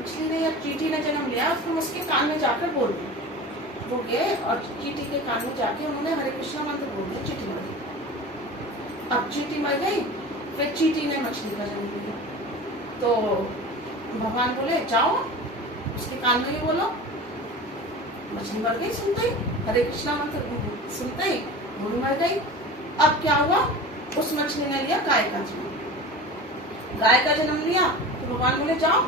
मछली ने या चींटी ने जन्म लिया, फिर उसके कान में जाकर बोल दिया। वो गए और चींटी के कान में जाके उन्होंने हरे कृष्णा मंत्र बोल दिया, चींटी मर गई। अब चींटी मर गई, फिर चींटी ने मछली का जन्म लिया। तो भगवान बोले जाओ उसके कान में भी बोलो। मछली मर गई सुनते ही, हरे कृष्णा मंत्र सुनते ही वो भी मर गई। अब क्या हुआ, उस मछली ने लिया गाय का जन्म। गाय का जन्म लिया तो भगवान बोले जाओ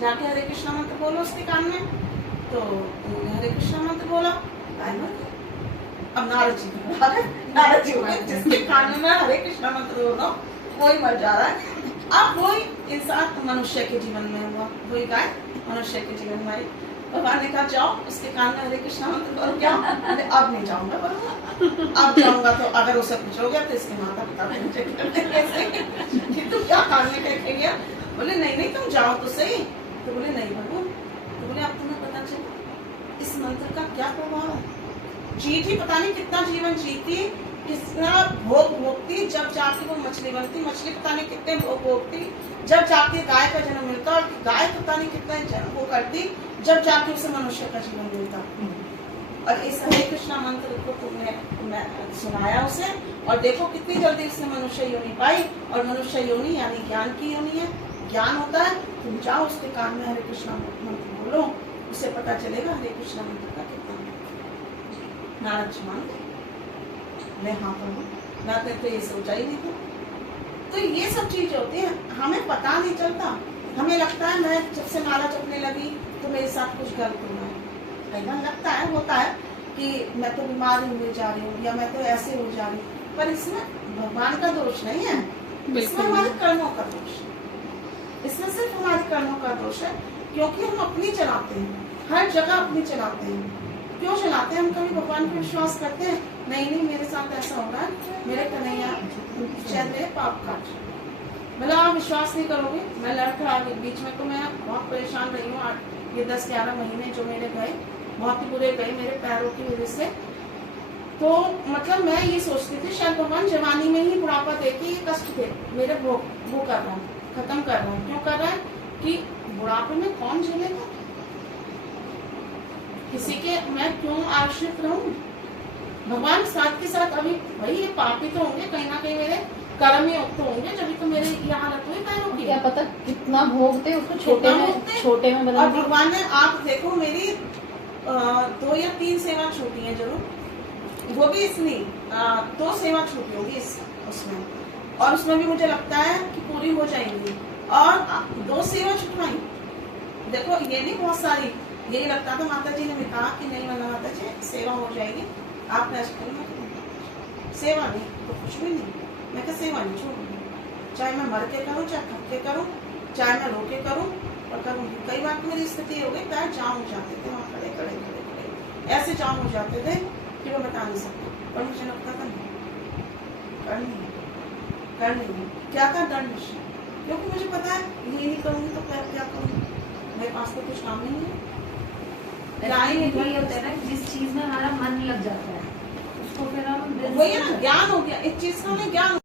जाके हरे कृष्णा मंत्र बोलो उसके कान में। तो उन्होंने हरे कृष्णा मंत्र बोला, गाय मर गई। अब नारद जी नारद जी बोले जिसके कान में हरे कृष्णा मंत्र बोलो वही मर जा रहा है। अब वही इंसान मनुष्य के जीवन में हुआ, वही गाय मनुष्य के जीवन में आई। भगवान ने कहा जाओ उसके कान में हरे कृष्णा मंत्र बोलो। क्या? अब नहीं जाऊंगा, अब जाऊंगा तो अगर उसे कुछ हो गया तो इसके माता पिता कि तुम क्या कान में कह गया? बोले नहीं तुम जाओ तो सही। तो बोले नहीं बाबू। तो बोले अब तुम्हें पता चला इस मंत्र का क्या प्रभाव है। चींटी पता नहीं कितना जीवन जीती, कितना भोग भोगती, जब जाके वो मछली बनती। मछली पता नहीं कितने भोग भोगती, जब जाके गाय का जन्म मिलता। और गाय पता नहीं कितना वो करती, जब जाके उसे मनुष्य का जीवन मिलता। और इस हरे कृष्णा मंत्र को तुमने सुनाया उसे, और देखो कितनी जल्दी उसने मनुष्य योनि पाई। और मनुष्य योनि यानी ज्ञान की योनि है, ज्ञान होता है। तुम जाओ उसके कान में हरे कृष्णा मंत्र बोलो, उसे पता चलेगा हरे कृष्णा मंत्र का कितना। नारद जी मान गए, मैं हाँ कहूँ, मैं तो ये सोचा ही नहीं था। तो ये सब चीज होती है, हमें पता नहीं चलता। हमें लगता है मैं जब से माला जपने लगी तो मेरे साथ कुछ गलत हुआ है। कई बार लगता है, होता है कि मैं तो बीमार हुए जा रही हूँ या मैं तो ऐसे हो जा रही हूँ, पर इसमें भगवान का दोष नहीं है, इसमें हमारे कर्मों का दोष है। इसमें सिर्फ हमारे कर्मों का दोष है, क्योंकि हम अपनी चलाते हैं, हर जगह अपनी चलाते हैं। क्यों चलाते हैं? हम कभी भगवान पर विश्वास करते हैं नहीं मेरे साथ ऐसा होगा, मेरे कन्हैया शायद मेरे पाप काट। मतलब आप विश्वास नहीं करोगे, मैं लड़कर आ गई बीच में, तो मैं बहुत परेशान रही हूँ। ये 10-11 महीने जो मेरे गए बहुत ही बुरे गए मेरे पैरों की वजह से। तो मतलब मैं ये सोचती थी शायद भगवान जवानी में ही बुढ़ापा देके ये कष्ट दे मेरे वो कर रहा हूँ, खत्म कर रहा हूँ। क्यों कर रहा है कि बुढ़ापे में कौन झेलेगा, किसी के मैं क्यों आश्रित रहूं। भगवान साथ के साथ अभी भाई ये पापी तो होंगे, कहीं ना कहीं मेरे कर्म ही तो होंगे, जब तो मेरे ये हालत हुई पैरों की। क्या पता कितना भोगते उसको छोटे में बदल। और भगवान ने, आप देखो मेरी 2 या 3 सेवा छूटी है जरूर, वो भी इसलिए 2 सेवा छूटी होगी उसमें, और उसमें भी मुझे लगता है कि पूरी हो जाएंगी। और 2 सेवा छुटवाई, देखो ये नहीं बहुत सारी। यही लगता था, माता जी ने भी कहा कि नहीं मना माता जी सेवा हो जाएगी, आप रेस्ट करो। सेवा नहीं तो कुछ भी नहीं। मैं क्या सेवा नहीं छोड़ूंगी, चाहे मैं मर के करूँ, चाहे थक के करूँ, चाहे मैं रो के करूँ, और करूँगी। कई बार तो मेरी स्थिति हो गई, पैर जाम हो जाते थे, वहाँ खड़े खड़े खड़े खड़े ऐसे जाम हो जाते थे कि मैं बता नहीं सकती। पर मुझे लगता था नहीं करनी क्या था, डर निश्चय, क्योंकि मुझे पता है ये नहीं करूँगी तो क्या करूँगी, मेरे पास तो कुछ काम ही नहीं है। वही होता है ना, जिस चीज में हमारा मन लग जाता है उसको फिर हम वही है ना, ज्ञान हो गया, इस चीज का हमें ज्ञान